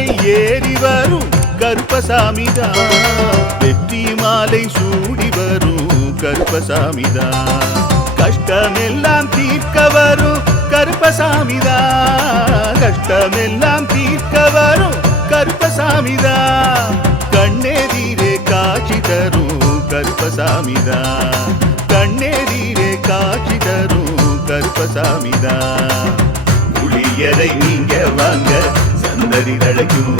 குதிரை ஏறி வரும் கருப்பசாமிதான் வெற்றி மாலை சூடி வரும் கருப்பசாமிதான் கஷ்டமெல்லாம் தீர்க்க வரும் கருப்பசாமிதான் கஷ்டமெல்லாம் தீர்க்க வரும் கருப்பசாமிதான் கண்ணெதிரே காட்சி தரும் கருப்பசாமிதான் கண்ணெதிரே காட்சி தரும் கருப்பசாமிதான் புளியரை நீங்க வாங்க சந்ததி தழைக்கும்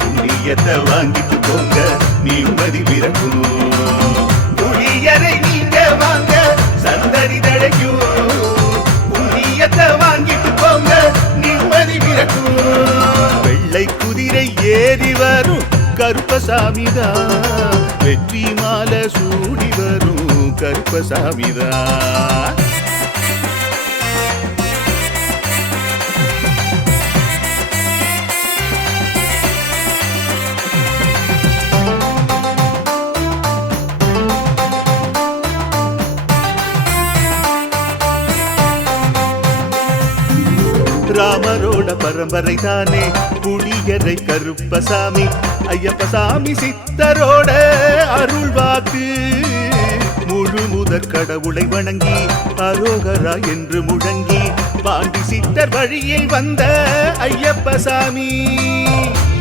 புண்ணியத்தை வாங்கிட்டு போங்க நிம்மதி பிறக்கும் புளியரை நீங்க வாங்க சந்ததி தழைக்கும் புண்ணியத்தை வாங்கிட்டு போங்க நிம்மதி பிறக்கும் வெள்ளை குதிரை ஏறி வரும் கருப்பசாமிதான் வெற்றி மாலை சூடி வரும் கருப்பசாமிதான் ராமரோட பரம்பரை தானே புளியரை கருப்பசாமி ஐயப்பசாமி சித்தரோட அருள் வாக்கு முழு முதற் கடவுளை வணங்கி அரோகரா என்று முழங்கி பாண்டி சித்தர் வழியில் வந்த ஐயப்பசாமி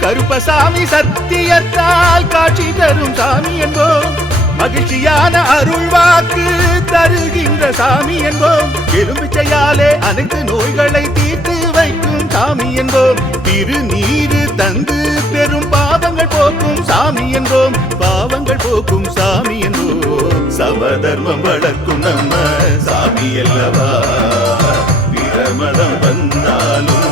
கருப்பசாமி சத்தியத்தால் காட்சி தரும் சாமி என்போம் மகிழ்ச்சியான அருள் வாக்கு தருகின்ற சாமி என்போம் எலுமிச்சையாலே அனைத்து நோய்களை தீர்த்து வைக்கும் சாமி என்போம் திருநீரு தந்து பெரும் பாவங்கள் போக்கும் சாமி என்போம் பாவங்கள் போக்கும் சாமி என்போம் சமதர்மம் வளர்க்கும் நம்ம சாமி அல்லவா பிரமதம் வந்தாலும்